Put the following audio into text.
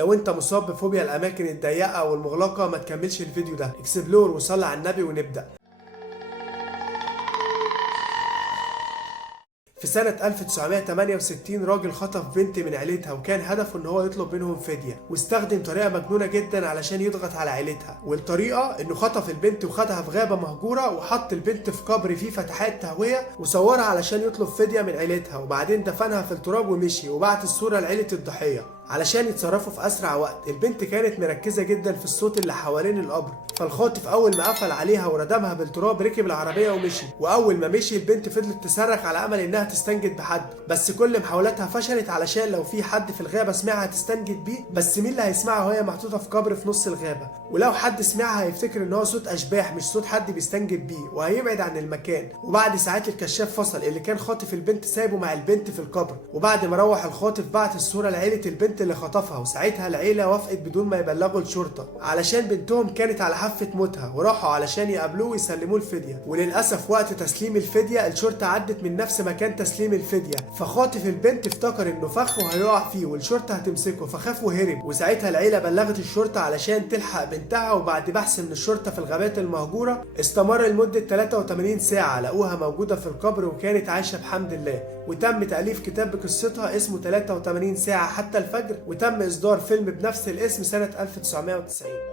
لو انت مصاب بفوبيا الاماكن الضيقه والمغلقه ما تكملش الفيديو ده، اكسبلور وصلي على النبي ونبدا. في سنة 1968 راجل خطف بنت من عيلتها وكان هدفه ان هو يطلب منهم فدية، واستخدم طريقة مجنونة جدا علشان يضغط على عيلتها. والطريقة انه خطف البنت وخدها في غابة مهجورة وحط البنت في قبر فيه فتحات تهوية وصورها علشان يطلب فدية من عيلتها، وبعدين دفنها في التراب ومشي وبعت الصورة لعيلة الضحية علشان يتصرفوا في اسرع وقت. البنت كانت مركزة جدا في الصوت اللي حوالين القبر، فالخاطف اول ما قفل عليها وردمها بالتراب ركب العربية ومشي. واول ما مشي البنت فضلت تصرخ على امل انها تستنجد بحد، بس كل محاولاتها فشلت علشان لو في حد في الغابة سمعها تستنجد بيه، بس مين اللي هيسمعها وهي محطوطة في قبر في نص الغابة؟ ولو حد سمعها هيفتكر ان هو صوت اشباح مش صوت حد بيستنجد بيه وهيبعد عن المكان. وبعد ساعات الكشاف فصل اللي كان خاطف البنت سايبه مع البنت في القبر، وبعد ما روح الخاطف بعت الصورة لعيلة البنت اللي خطفها، وساعتها العيلة وافقت بدون ما يبلغوا الشرطة علشان بنتهم كانت على حافة موتها، وراحوا علشان يقابلوه ويسلموه الفدية. وللأسف وقت تسليم الفدية الشرطة عدت من نفس مكان تسليم الفدية، فخاطف البنت افتكر انه فخ وهيقع فيه والشرطة هتمسكه فخاف وهرب. وساعتها العيلة بلغت الشرطة علشان تلحق بنتها، وبعد بحث من الشرطة في الغابات المهجورة استمر لمدة 83 ساعة لقوها موجودة في القبر وكانت عايشة بحمد الله. وتم تأليف كتاب بقصتها اسمه 83 ساعة حتى الفجر، وتم إصدار فيلم بنفس الاسم سنة 1990.